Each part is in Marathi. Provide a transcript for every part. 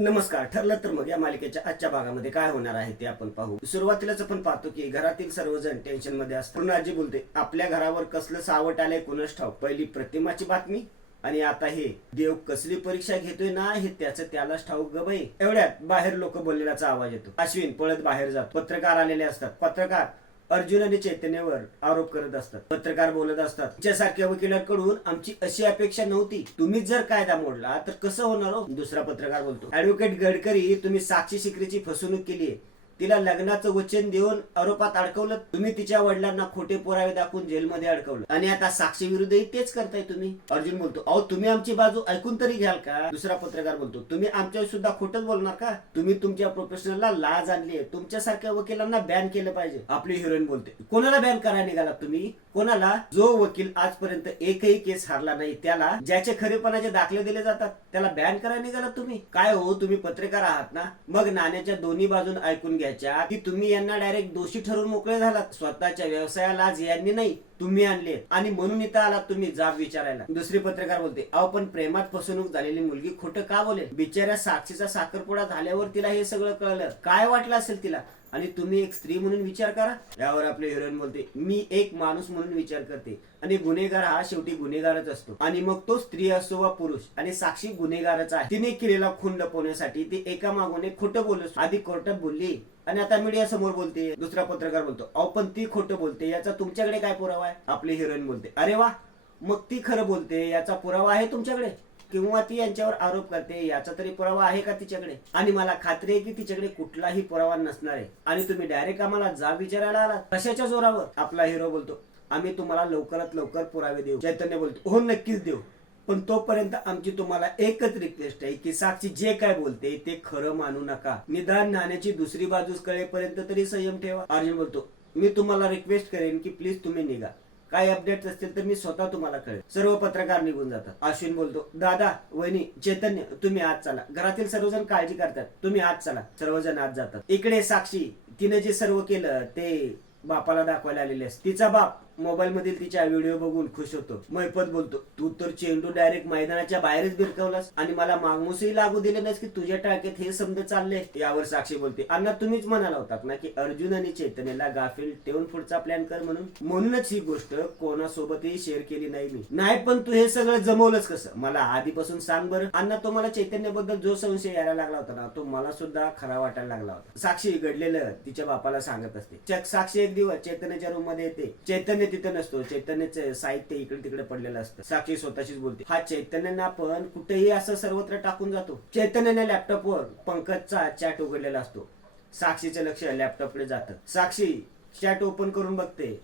नमस्कार. ठरलं तर मग या मालिकेच्या आजच्या भागामध्ये काय होणार आहे ते आपण पाहू. सुरुवातीलाच आपण पाहतो की घरातील सर्वजण टेन्शनमध्ये असतात. पूर्ण आजी बोलते आपल्या घरावर कसलं सावट आलंय कुणास ठाऊ पहिली प्रतिमाची बातमी आणि आता हे. देव कसली परीक्षा घेतोय ना हे त्याचं त्यालाच ठाऊक ग बाई. एवढ्यात बाहेर लोक बोललेल्याचा आवाज येतो. अश्विन पळत बाहेर जातो. पत्रकार आलेले असतात. पत्रकार अर्जुन आणि चैतन्यावर आरोप करत असतात. पत्रकार बोलत असतात. तुमच्यासारख्या वकिलांकडून आमची अशी अपेक्षा नव्हती. तुम्हीच जर कायदा मोडला तर कसं होणार हो? दुसरा पत्रकार बोलतो. ऍडव्होकेट गडकरी तुम्ही साक्षी शिकरीची फसवणूक केली आहे. तिला लग्नाचं वचन देऊन आरोपात अडकवलं. तुम्ही तिच्या वडिलांना खोटे पुरावे दाखवून जेलमध्ये अडकवलं. आणि आता साक्षी विरुद्धही तेच करताय तुम्ही. अर्जुन बोलतो अहो तुम्ही आमची बाजू ऐकून तरी घ्याल का? दुसरा पत्रकार बोलतो तुम्ही आमच्या सुद्धा खोटच बोलणार का? तुम्ही तुमच्या प्रोफेशनलला लाज आणली आहे. तुमच्यासारख्या वकिलांना बॅन केलं पाहिजे. आपली हिरोईन बोलते कोणाला बॅन करायला निघाला तुम्ही? कोणाला? जो वकील आजपर्यंत एकही केस हारला नाही त्याला ज्याचे खरेपणाचे दाखले दिले जातात त्याला बॅन करायला निघाला तुम्ही? काय हो तुम्ही पत्रकार आहात ना? मग नाण्याच्या दोन्ही बाजून ऐकून घ्या. त्याच्या की तुम्ही यांना डायरेक्ट दोषी ठरवून मोकळे झालात. स्वतःच्या व्यवसायाला आज यांनी नाही तुम्ही आणले. आणि म्हणून इथं आलात तुम्ही जाब विचारायला. दुसरी पत्रकार बोलते अहो पण प्रेमात फसवणूक झालेली मुलगी खोटं का बोलेल? बिचाऱ्या साक्षीचा साखरपुडा झाल्यावर तिला हे सगळं कळलं. काय वाटलं असेल तिला? आणि तुम्ही एक स्त्री म्हणून विचार करा. यावर आपले हिरोईन बोलते मी एक माणूस म्हणून विचार करते. आणि गुन्हेगार हा शेवटी गुन्हेगारच असतो. आणि मग तो स्त्री असो वा पुरुष आणि साक्षी गुन्हेगारच आहे. तिने केलेला खून लपवण्यासाठी ती एका मागून खोटं बोलत आधी कोर्टात बोलली. आणि आता मीडिया समोर बोलते दुसरा पत्रकार बोलतो अहो पण ती खोटं बोलते याचा तुमच्याकडे काय पुरावा आहे? आपली हिरोईन बोलते अरे वा मग ती खरं बोलते याचा पुरावा आहे तुमच्याकडे? किंवा ती यांच्यावर आरोप करते याचा तरी पुरावा आहे का तिच्याकडे? आणि मला खात्री आहे की तिच्याकडे कुठलाही पुरावा नसणार आहे. आणि तुम्ही डायरेक्ट आम्हाला जा विचारायला आला कशाच्या जोरावर? आपला हिरो बोलतो आम्ही तुम्हाला लवकरात लवकर पुरावे देऊ. चैतन्य बोलतो हो नक्कीच देऊ. पण तोपर्यंत आमची तुम्हाला एकच रिक्वेस्ट आहे की साक्षी जे काय बोलते ते खरं मानू नका. निदान नाण्याची दुसरी बाजूस कळेपर्यंत तरी संयम ठेवा. अर्जुन बोलतो मी तुम्हाला रिक्वेस्ट करेन की प्लीज तुम्ही निघा. काय अपडेट असतील तर मी स्वतः तुम्हाला कळेल सर्व पत्रकार निघून जातात. अश्विन बोलतो दादा वहिनी चैतन्य तुम्ही आज चला. घरातील सर्वजण काळजी करतात. तुम्ही आज चला. सर्वजण आज जातात. इकडे साक्षी तिने जे सर्व केलं ते बापाला दाखवायला आलेले असते तिचा बाप मोबाईल मधील तिच्या व्हिडिओ बघून खुश होतो. मैपत बोलतो तू तर चेंडू डायरेक्ट मैदानाच्या बाहेरच भिरकवलास आणि मला मागमूसही लागू दिले नाहीस की तुझ्या टाळक्यात हे समज चालले. यावर साक्षी बोलते अण्णा तुम्हीच म्हणाला होतात ना की अर्जुन आणि चैतन्यला गाफील ठेवून पुढचा प्लॅन कर म्हणून? म्हणूनच ही गोष्ट कोणासोबतही शेअर केली नाही मी. नाही पण तू हे सगळं जमवलंच कसं? मला आधीपासून सांग बरं. अण्णा तो मला चैतन्याबद्दल जो संशय यायला लागला होता ना तो मला सुद्धा खरा वाटायला लागला होता. साक्षी घडलेलं तिच्या बापाला सांगत असते. साक्षी एक दिवस चैतन्याच्या रूममध्ये येते. चैतन्य तिथे नसतो चैतन्याचं साहित्य इकडे तिकडे पडलेलं असतं. साक्षी स्वतःशीच बोलते. हा चैतन्यानं आपण कुठेही असं सर्वत्र टाकून जातो. चैतन्याने लॅपटॉपवर पंकजचा चॅट उघडलेला असतो. साक्षीचं लक्ष लॅपटॉपकडे जातं. साक्षी चॅट ओपन करून बघते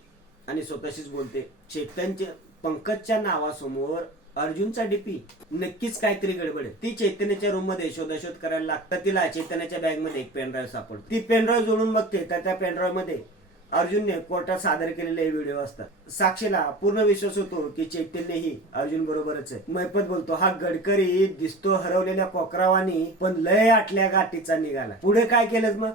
आणि स्वतःशीच बोलते. चैतन्य पंकजच्या नावासमोर अर्जुनचा डीपी नक्कीच काहीतरी गडबड आहे. ती चैतन्याच्या रूममध्ये शोधाशोध करायला लागतं. तिला चैतन्याच्या बॅगमध्ये एक पेनड्राईव्ह सापडतो. ती पेनड्राईव्ह जोडून बघते. तर त्या पेनड्राईव्हमध्ये अर्जुनने कोर्टात सादर केलेले व्हिडिओ असतात. साक्षीला पूर्ण विश्वास होतो की चैतन्यही अर्जुन बरोबरच आहे. मैपत बोलतो हा गडकरी दिसतो हरवलेल्या कोकरावानी पण लय आटल्या गाठीचा निघाला. पुढे काय केलं मग?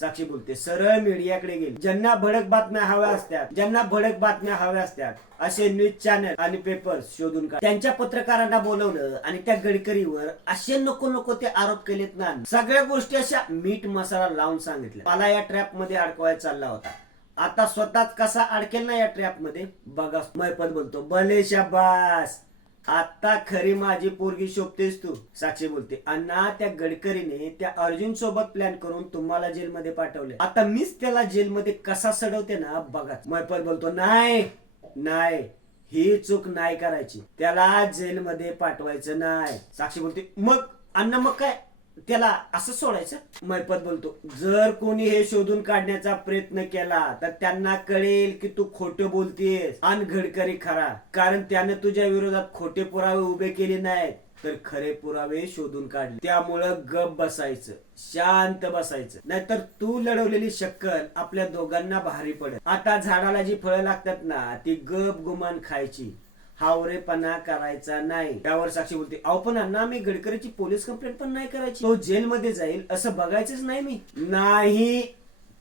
साक्षी बोलते सरळ मीडियाकडे गेली. ज्यांना भडक बातम्या हव्या असतात ज्यांना भडक बातम्या हव्या असतात असे न्यूज चॅनल आणि पेपर शोधून काढ. त्यांच्या पत्रकारांना बोलवलं आणि त्या गडकरीवर असे नको नको ते आरोप केलेत ना. सगळ्या गोष्टी अशा मीठ मसाला लावून सांगितल्या. मला या ट्रॅपमध्ये अडकवायला चालला होता. आता स्वतःच कसा अडकेल ना या ट्रॅपमध्ये बघा मैपत बोलतो भले शाबास. आता खरी माझी पोरगी शोभतेस तू साक्षी बोलते. अण्णा त्या गडकरीने त्या अर्जुन सोबत प्लॅन करून तुम्हाला जेलमध्ये पाठवले. आता मीच त्याला जेलमध्ये कसा सडवते ना बघा. मैपल बोलतो नाही नाही ही चूक नाही करायची. त्याला जेलमध्ये पाठवायचं नाही. साक्षी बोलते मग अण्णा मग काय? त्याला असं सोडायचं. मैपत बोलतो जर कोणी हे शोधून काढण्याचा प्रयत्न केला तर त्यांना कळेल की तू खोटं बोलतेस आणि घडकरी खरा. कारण त्यानं तुझ्या विरोधात खोटे पुरावे उभे केले नाहीत तर खरे पुरावे शोधून काढले. त्यामुळं गप बसायचं शांत बसायचं. नाहीतर तू लढवलेली शक्कल आपल्या दोघांना भारी पडेल. आता झाडाला जी फळं लागतात ना ती गप गुमान खायची. हावरेपणा करायचा नाही. त्यावर साक्षी बोलते अहो पण अण्णा मी गडकरीची पोलीस कंप्लेंट पण नाही करायची. तो जेलमध्ये जाईल असं बघायचंच नाही मी. नाही.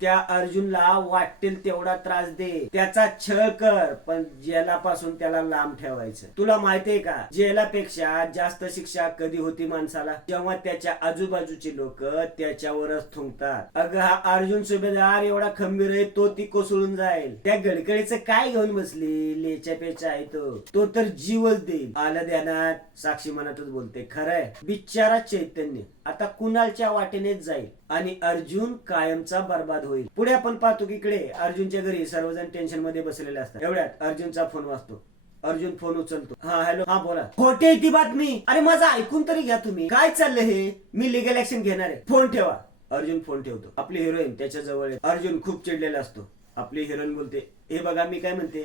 त्या अर्जुनला वाटेल तेवढा त्रास दे. त्याचा छळ कर पण जेलापासून त्याला लांब ठेवायचं. तुला माहितीये का? जेलापेक्षा जास्त शिक्षा कधी होती माणसाला? जेव्हा त्याच्या आजूबाजूची लोक त्याच्यावरच थुंकतात. अगं हा अर्जुन सुभेदार एवढा खंबीर आहे तो ती कोसळून जाईल. त्या गडकरीचं काय घेऊन बसली? लेच्या पेच्या आहे तो. तो तर जीवच देईल. आलं ध्यानात साक्षी मनातच बोलते खरंय. बिचारा चैतन्य. आता कुणालच्या वाटेनेच जाईल? आणि अर्जुन कायमचा बर्बाद होईल. पुढे आपण पाहतो की इकडे अर्जुनच्या घरी सर्वजण टेन्शनमध्ये बसलेले असतात. एवढ्यात अर्जुनचा फोन वाचतो अर्जुन फोन उचलतो. हा हॅलो हा बोला. खोटे ती बातमी. अरे माझं ऐकून तरी घ्या तुम्ही. काय चाललंय हे? मी लिगल ऍक्शन घेणार आहे. फोन ठेवा. अर्जुन फोन ठेवतो. आपली हिरोईन त्याच्याजवळ अर्जुन खूप चिडलेला असतो. आपली हिरोईन बोलते हे बघा मी काय म्हणते?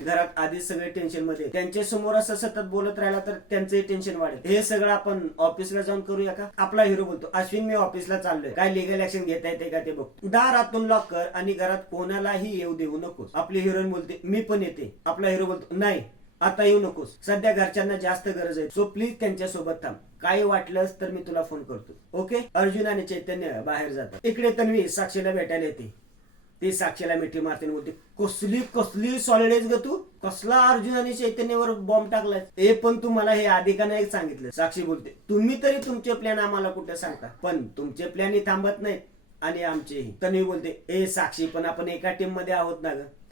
घरात आधीच सगळे टेन्शनमध्ये. त्यांच्यासमोर असं सतत बोलत राहिला तर त्यांचंही टेन्शन वाढेल. हे सगळं आपण ऑफिसला जाऊन करूया का? आपला हिरो बोलतो अश्विन मी ऑफिसला चाललोय. काय लिगल ऍक्शन घेता येते का ते बघ. दारातून लॉक कर आणि घरात कोणालाही येऊ देऊ नकोस. आपली हिरोईन बोलते मी पण येते. आपला हिरो बोलतो नाही आता येऊ नकोस. सध्या घरच्यांना जास्त गरज आहे. सो प्लीज त्यांच्यासोबत थांब. काही वाटलंच तर मी तुला फोन करतो. ओके अर्जुन आणि चैतन्य बाहेर जातात. इकडे तन्वी साक्षीला भेटायला येते. ती साक्षीला मिठी मारते बोलते कसली कसली सॉलिड आहेस ग तू? कसला अर्जुन आणि चैतन्यवर बॉम्ब टाकलाय हे पण तू मला हे आधी का नाही सांगितलं. साक्षी बोलते तुम्ही तरी तुमचे प्लॅन आम्हाला कुठे सांगता? पण तुमचे प्लॅन थांबत नाहीत आणि आमचेही. तन्वी बोलते ए साक्षी पण आपण एका टीममध्ये आहोत ना ग?